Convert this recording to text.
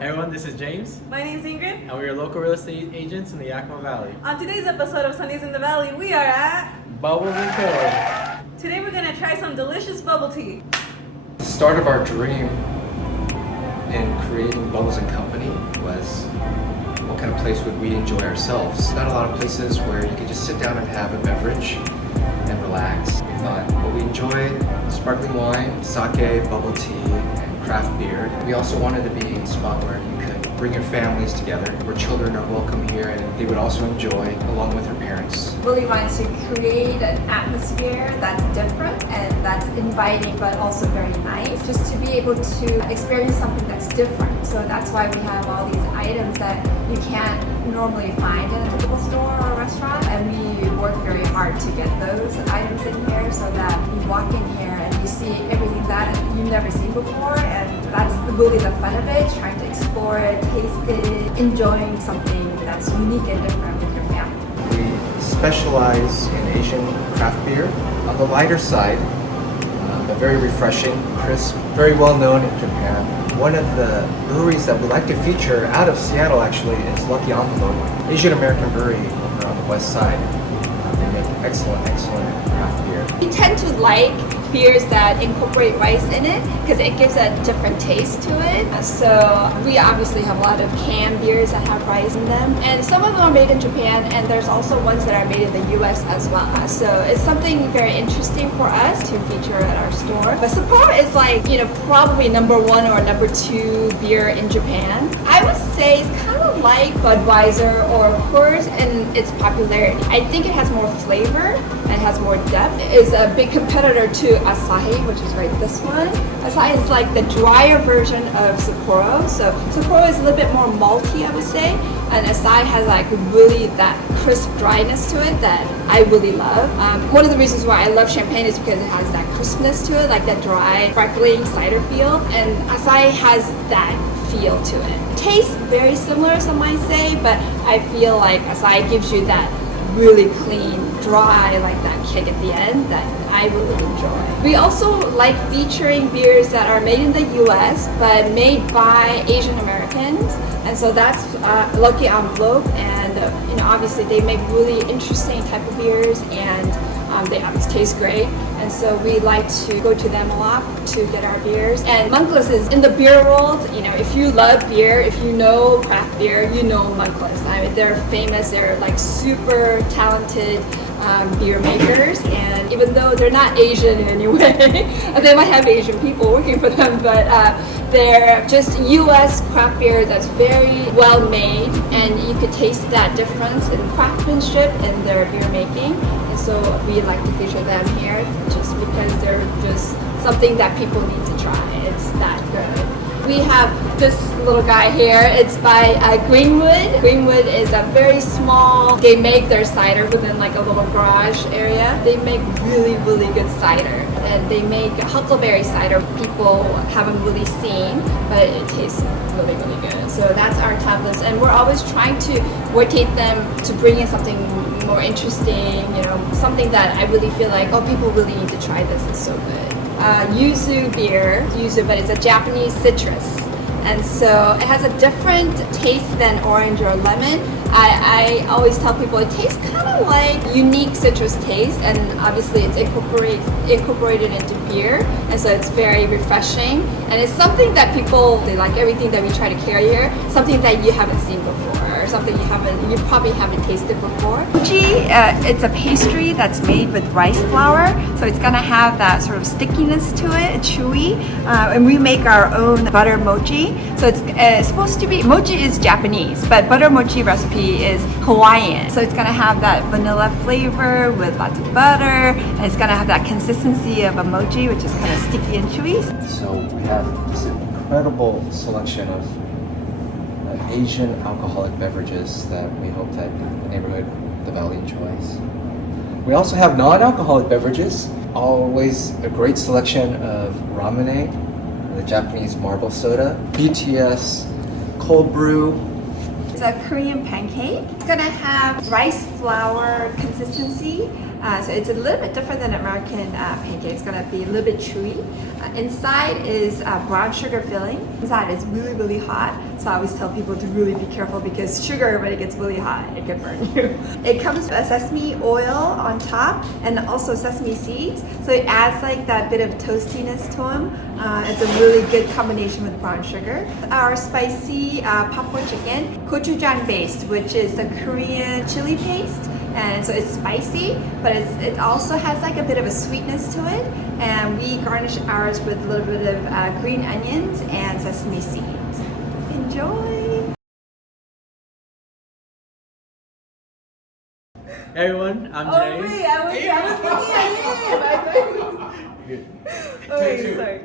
Hey everyone, this is James, My name's Ingrid. and we are local real estate agents in the Yakima Valley. On today's episode of Sundays in the Valley, we are at... Bubbles and Co. Today we're gonna try some delicious bubble tea. The start of our dream in creating Bubbles and Company was what kind of place would we enjoy ourselves. Not a lot of places where you can just sit down and have a beverage and relax. We thought what we enjoy, sparkling wine, sake, bubble tea, and craft beer. We also wanted to be a spot where you could bring your families together, where children are welcome here and they would also enjoy along with their parents. Really wanted to create an atmosphere that's different and that's inviting but also very nice, just to be able to experience something that's different. So that's why we have all these items that you can't normally find in a typical store or restaurant, and we work very hard to get those items in here so that you walk in here and you see everything that you've never seen before, and that's really the fun of it, trying to explore it, taste it, enjoying something that's unique and different with your family. We specialize in Asian craft beer. On the lighter side, but very refreshing, crisp, very well known in Japan. One of the breweries that we like to feature out of Seattle actually is 𝐷𝒂𝒂𝒕𝒖𝒓𝒆, Asian American brewery over on the west side. They make excellent craft beer. We tend to like beers that incorporate rice in it because it gives a different taste to it. So we obviously have a lot of canned beers that have rice in them, and some of them are made in Japan, and there's also ones that are made in the US as well. So it's something very interesting for us to feature at our store. But Sapporo is like, probably #1 or #2 beer in Japan. I would say it's kind of like Budweiser or Coors in its popularity. I think it has more flavor and has more depth. It's a big competitor to Asahi, which is right this one. Asahi is like the drier version of Sapporo. So Sapporo is a little bit more malty, I would say, and Asahi has like really that crisp dryness to it that I really love. One of the reasons why I love champagne is because it has that crispness to it, like that dry, sparkling cider feel, and Asahi has that feel to it. Tastes very similar, some might say, but I feel like Asahi gives you that really clean, dry, like that kick at the end that I really enjoy. We also like featuring beers that are made in the US but made by Asian Americans, and so that's 𝒊𝒈𝒏𝒂𝒕𝒖𝒓𝒆, and obviously they make really interesting type of beers, and they always taste great, and so we like to go to them a lot to get our beers. And Monkless is in the beer world. If you love beer, if you know craft beer, you know Monkless. I mean, they're famous. They're like super talented beer makers, and even though they're not Asian in any way, they might have Asian people working for them, but they're just US craft beer that's very well made, and you could taste that difference in craftsmanship in their beer making. And so we like to feature them here just because they're just something that people need to try. It's that good. We have this little guy here. It's by Greenwood. Greenwood is a very small, they make their cider within like a little garage area. They make really, really good cider. And they make huckleberry cider people haven't really seen, but it tastes really, really good. So that's our tablets, and we're always trying to rotate them to bring in something more interesting, something that I really feel like, people really need to try this. It's so good. Yuzu Beer, but it's a Japanese citrus, and so it has a different taste than orange or lemon. I always tell people it tastes kind of like unique citrus taste, and obviously it's incorporated into beer, and so it's very refreshing, and it's something that they like everything that we try to carry here, something that you haven't seen before, or something you probably haven't tasted before. Mochi, it's a pastry that's made with rice flour, so it's gonna have that sort of stickiness to it, chewy, and we make our own butter mochi. So it's supposed to be, mochi is Japanese, but butter mochi recipe is Hawaiian. So it's gonna have that vanilla flavor with lots of butter, and it's gonna have that consistency of a mochi, which is kind of sticky and chewy. So we have this incredible selection of Asian alcoholic beverages that we hope that the neighborhood, the valley enjoys. We also have non-alcoholic beverages, always a great selection of ramen, the Japanese marble soda, BTS, cold brew. It's a Korean pancake. It's gonna have rice flour consistency, So it's a little bit different than American pancake. It's gonna be a little bit chewy. Inside is brown sugar filling. Inside is really, really hot. So I always tell people to really be careful because sugar, when it gets really hot, it can burn you. It comes with sesame oil on top and also sesame seeds. So it adds like that bit of toastiness to them. It's a really good combination with brown sugar. Our spicy popcorn chicken, gochujang based, which is the Korean chili paste. And so it's spicy, but it also has like a bit of a sweetness to it. And we garnish ours with a little bit of green onions and sesame seeds. Enjoy! Hey everyone, I'm Oh James. wait, I was looking at him. Good. Oh wait, sorry.